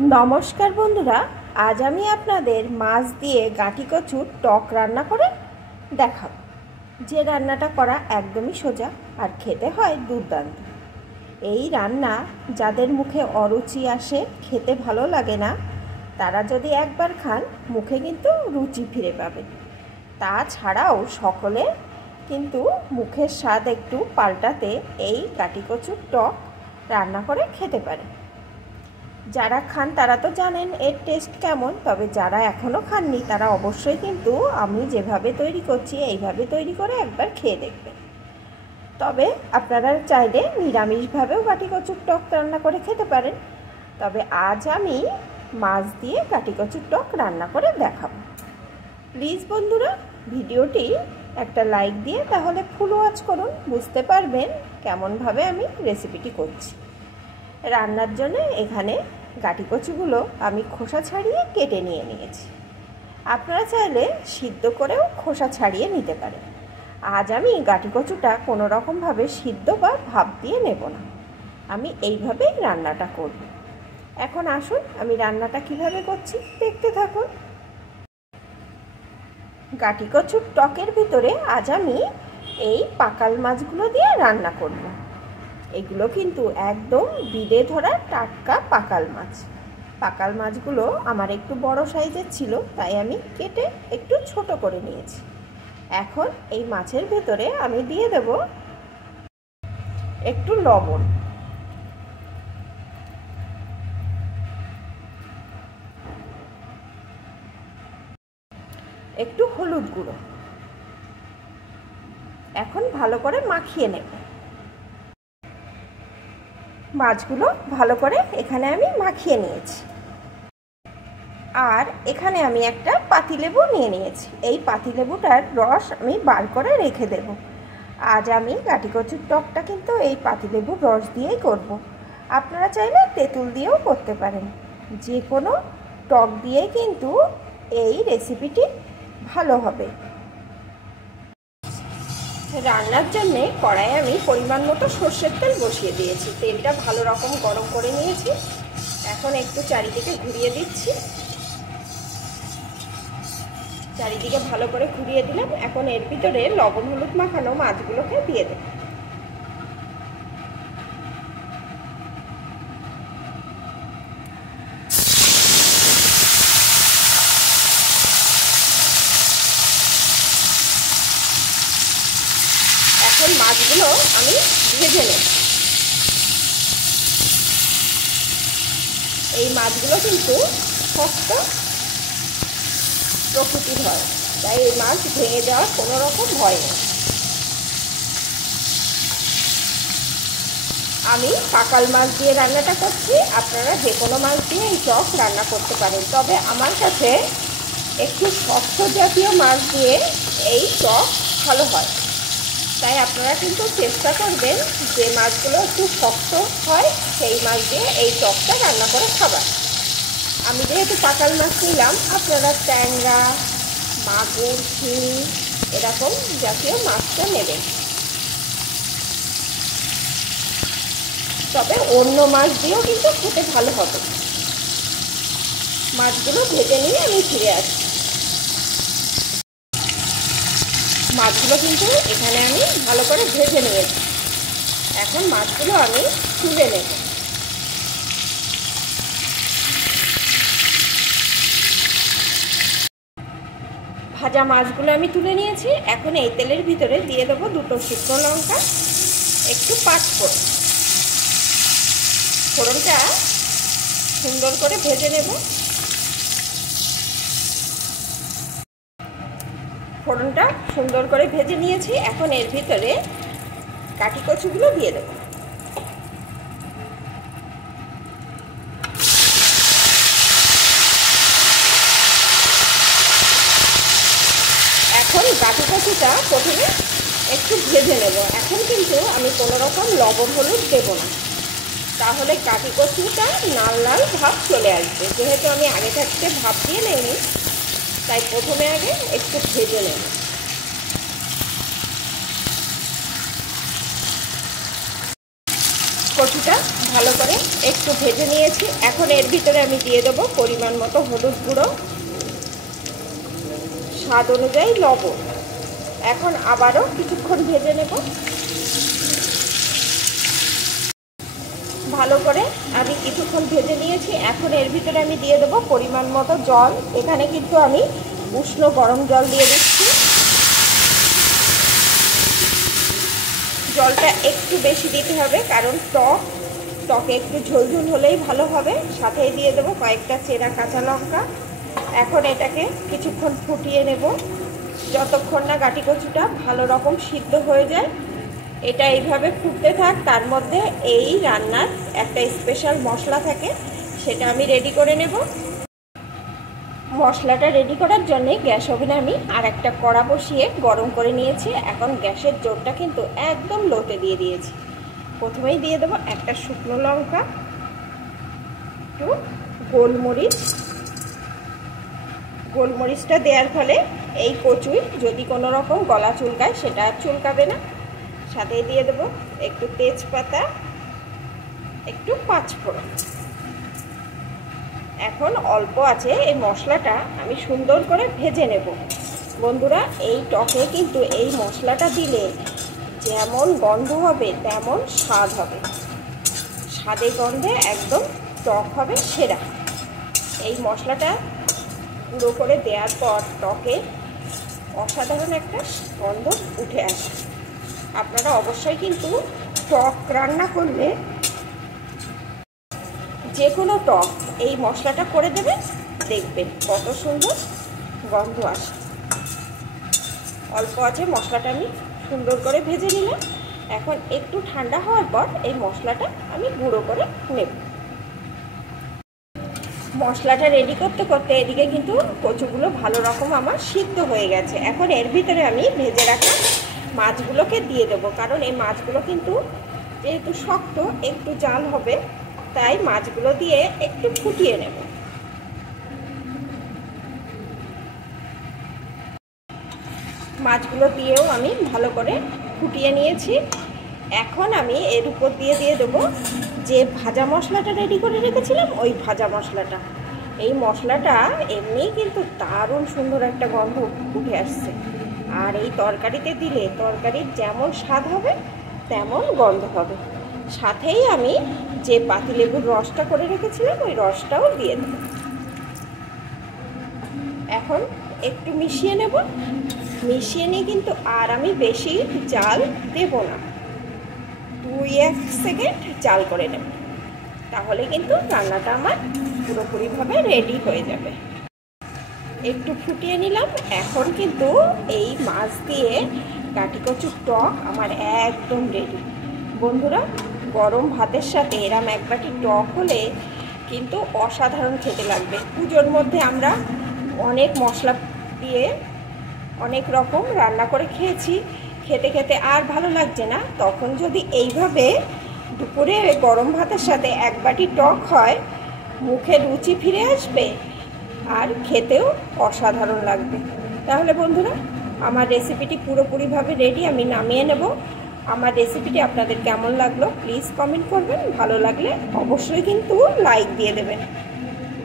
नमस्कार बंधुरा आज आमी आपनादेर माछ दिए गाठी कचुर टक रान्ना करे देखाबो। जे रान्नाटा करा एकदमई सोजा और खेते हय दुर्दान्त। एई रान्ना जादेर मुखे अरुचि आसे खेते भालो लागे ना तारा जदि एकबार खान मुखे किन्तु रुचि फिरे पाबेन। ताछाड़ाओ सकले किन्तु मुखेर स्वाद एकटू पाल्टाते एई गाठी कचुर टक रान्ना करे खेते पारे। যারা খান তারা তো জানেন এর টেস্ট কেমন, তবে যারা এখনো খাননি তারা অবশ্যই কিন্তু আমি যেভাবে তৈরি করছি এইভাবে তৈরি করে একবার খেয়ে দেখবেন। তবে আপনারা চাইলে নিরামিষভাবেও গাঠি কচুর টক রান্না করে খেতে পারেন। তবে আজ আমি মাছ দিয়ে গাঠি কচুর টক রান্না করে দেখাবো। প্লিজ বন্ধুরা ভিডিওটি একটা লাইক দিয়ে তাহলে ফুল ওয়াচ করুন, বুঝতে পারবেন কেমনভাবে আমি রেসিপিটি করছি। রান্নার জন্য এখানে গাঠি কচুগুলো আমি খোসা ছাড়িয়ে কেটে নিয়েছি। আপনারা চাইলে সিদ্ধ করেও খোসা ছাড়িয়ে নিতে পারেন। আজ আমি গাঠি কচুটা কোনো রকমভাবে সিদ্ধ বা ভাপ দিয়ে নেব না, আমি এইভাবেই রান্নাটা করব। এখন আসুন আমি রান্নাটা কিভাবে করছি দেখতে থাকুন। গাঠি কচুর টকের ভিতরে আজ আমি এই পাকাল মাছগুলো দিয়ে রান্না করব। এগুলো কিন্তু একদম বিলে ধরা টাটকা পাকাল মাছ। পাকাল মাছগুলো আমার একটু বড় সাইজের ছিল, তাই আমি কেটে একটু ছোট করে নিয়েছি। এখন এই মাছের ভেতরে আমি দিয়ে দেব একটু লবণ, একটু হলুদ গুঁড়ো। এখন ভালো করে মাখিয়ে নেব। মাছগুলো ভালো করে এখানে আমি মাখিয়ে নিয়েছি। আর এখানে আমি একটা পাতিলেবু নিয়ে নিয়েছি। এই পাতিলেবুটার রস আমি বার করে রেখে দেব। আজ আমি গাঠি কচুর টকটা কিন্তু এই পাতিলেবুর রস দিয়েই করব। আপনারা চাইলে তেঁতুল দিয়েও করতে পারেন। যে কোনো টক দিয়েই কিন্তু এই রেসিপিটি ভালো হবে। রান্নার জন্য কড়াইয়ে আমি পরিমাণ মতো সর্ষের তেল বসিয়ে দিয়েছি। তেলটা ভালো রকম গরম করে নিয়েছি। এখন একটু চারিদিকে ঘুরিয়ে দিচ্ছি। চারিদিকে ভালো করে ঘুরিয়ে দিলাম। এখন এর ভিতরে লবণ হলুদ মাখানো মাছগুলোকে দিয়ে দেব। এখন মাছগুলো আমি ভেজে নেব। এই মাছগুলো কিন্তু শক্ত প্রকৃতির হয়, তাই এই মাছ ভেঙে যাওয়ার কোনো রকম ভয় নেই। আমি পাকাল মাছ দিয়ে রান্নাটা করছি, আপনারা যে কোনো মাছ দিয়ে এই টক রান্না করতে পারেন। তবে আমার কাছে একটু শক্ত জাতীয় মাছ দিয়ে এই টক ভালো হয়, তাই আপনারা কিন্তু চেষ্টা করবেন যে মাছগুলো একটু শক্ত হয় সেই মাছ দিয়ে এই টকটা রান্না করে খাবার। আমি যেহেতু পাকাল মাছ নিলাম, আপনারা ট্যাংরা, মাগুর, শিঙি এরকম জাতীয় মাছটা নেবেন। তবে অন্য মাছ দিয়েও কিন্তু খেতে ভালো হবে। মাছগুলো ভেজে নিয়ে আমি ফিরে আসছি। মাছগুলো কিন্তু এখানে আমি ভালো করে ভেজে নিয়েছি। এখন মাছগুলো আমি তুলে নেব। ভাজা মাছগুলো আমি তুলে নিয়েছি। এখন এই তেলের ভিতরে দিয়ে দেবো দুটো শুকনো লঙ্কা, একটু পাঁচফোড়ন। ফোড়নটা সুন্দর করে ভেজে নেব। ফোড়নটা সুন্দর করে ভেজে নিয়েছি। এখন এর ভিতরে গাঠি কচুগুলো দিয়ে দেব। এখন গাঠি কচুটা প্রথমে একটু ভেজে নেব। এখন কিন্তু আমি কোনো রকম লবণ হলুদ দেব না, তাহলে গাঠি কচুটা লাল লাল ভাব চলে আসবে। যেহেতু আমি আগে থাকতে ভাপ দিয়ে নেইনি, তাই প্রথমে আগে একটু ভেজে নেব। কচুটা ভালো করে একটু ভেজে নিয়েছি। এখন এর ভিতরে আমি দিয়ে দেবো পরিমাণ মতো হলুদ গুঁড়ো, স্বাদ অনুযায়ী লবণ। এখন আবারও কিছুক্ষণ ভেজে নেব। ভালো করে আমি কিছুক্ষণ ভেজে নিয়েছি। এখন এর ভিতরে আমি দিয়ে দেবো পরিমাণ মতো জল। এখানে কিন্তু আমি উষ্ণ গরম জল দিয়ে দিচ্ছি। জলটা একটু বেশি দিতে হবে, কারণ টকে একটু ঝোলঝোল হলেই ভালো হবে। সাথেই দিয়ে দেবো কয়েকটা চেরা কাঁচা লঙ্কা। এখন এটাকে কিছুক্ষণ ফুটিয়ে নেব, যতক্ষণ না গাটি কচুটা ভালো রকম সিদ্ধ হয়ে যায়। এটা এইভাবে ফুটতে থাক। তার মধ্যে এই রান্নার একটা স্পেশাল মশলা থাকে, সেটা আমি রেডি করে নেব। মশলাটা রেডি করার জন্যে গ্যাস ওভেনে আমি আর একটা কড়া বসিয়ে গরম করে নিয়েছি। এখন গ্যাসের জোরটা কিন্তু একদম লোতে দিয়ে দিয়েছি। প্রথমেই দিয়ে দেবো একটা শুকনো লঙ্কা, একটু গোলমরিচটা দেওয়ার ফলে এই কচুই যদি কোনো রকম গলা চুলকায় সেটা আর চুলকাবে না। সাথে দিয়ে দেবো একটু তেজপাতা, একটু পাঁচফোড়ন। এখন অল্প আছে এই মশলাটা আমি সুন্দর করে ভেজে নেব। বন্ধুরা, এই টকে কিন্তু এই মশলাটা দিলে যেমন গন্ধ হবে তেমন স্বাদ হবে। স্বাদে গন্ধে একদম টক হবে সেরা। এই মশলাটা গুঁড়ো করে দেওয়ার পর টকে অসাধারণ একটা গন্ধ উঠে আসে। আপনারা অবশ্যই কিন্তু টক রান্না করলে যে কোনো টক এই মশলাটা করে দেবেন, দেখবেন কত সুন্দর গন্ধ আসে। অল্প আছে মশলাটা আমি সুন্দর করে ভেজে নিলাম। এখন একটু ঠান্ডা হওয়ার পর এই মশলাটা আমি গুঁড়ো করে নেব। মশলাটা রেডি করতে করতে এদিকে কিন্তু কচুগুলো ভালো রকম আমার সিদ্ধ হয়ে গেছে। এখন এর ভিতরে আমি ভেজে রাখা মাছগুলোকে দিয়ে দেবো, কারণ এই মাছগুলো কিন্তু যেহেতু শক্ত একটু জাল হবে, তাই মাছগুলো দিয়ে একটু ফুটিয়ে নেব। মাছগুলো দিয়েও আমি ভালো করে ফুটিয়ে নিয়েছি। এখন আমি এর উপর দিয়ে দেবো যে ভাজা মশলাটা রেডি করে রেখেছিলাম, ওই ভাজা মশলাটা। এই মশলাটা এমনিই কিন্তু দারুণ সুন্দর একটা গন্ধ উঠে আসছে, আর এই তরকারিতে দিলে তরকারির যেমন স্বাদ হবে তেমন গন্ধ হবে। সাথেই আমি যে পাতিলেবুর রসটা করে রেখেছিলাম ওই রসটাও দিয়ে দেব। এখন একটু মিশিয়ে নেব। মিশিয়ে নিয়ে কিন্তু আর আমি বেশি জাল দেব না, 2-1 সেকেন্ড জাল করে নেব, তাহলে কিন্তু রান্নাটা আমার পুরোপুরিভাবে রেডি হয়ে যাবে। একটু ফুটিয়ে নিলাম। এখন কিন্তু এই মাছ দিয়ে গাটি কচুর টক আমার একদম রেডি। বন্ধুরা, গরম ভাতের সাথে এরম এক বাটি টক হলে কিন্তু অসাধারণ খেতে লাগবে। পুজোর মধ্যে আমরা অনেক মশলা দিয়ে অনেক রকম রান্না করে খেয়েছি, খেতে খেতে আর ভালো লাগছে না। তখন যদি এইভাবে দুপুরে গরম ভাতের সাথে এক বাটি টক হয়, মুখে রুচি ফিরে আসবে আর খেতেও অসাধারণ লাগবে। তাহলে বন্ধুরা, আমার রেসিপিটি পুরোপুরিভাবে রেডি, আমি নামিয়ে নেব। আমার রেসিপিটি আপনাদের কেমন লাগলো প্লিজ কমেন্ট করবেন। ভালো লাগলে অবশ্যই কিন্তু লাইক দিয়ে দেবেন।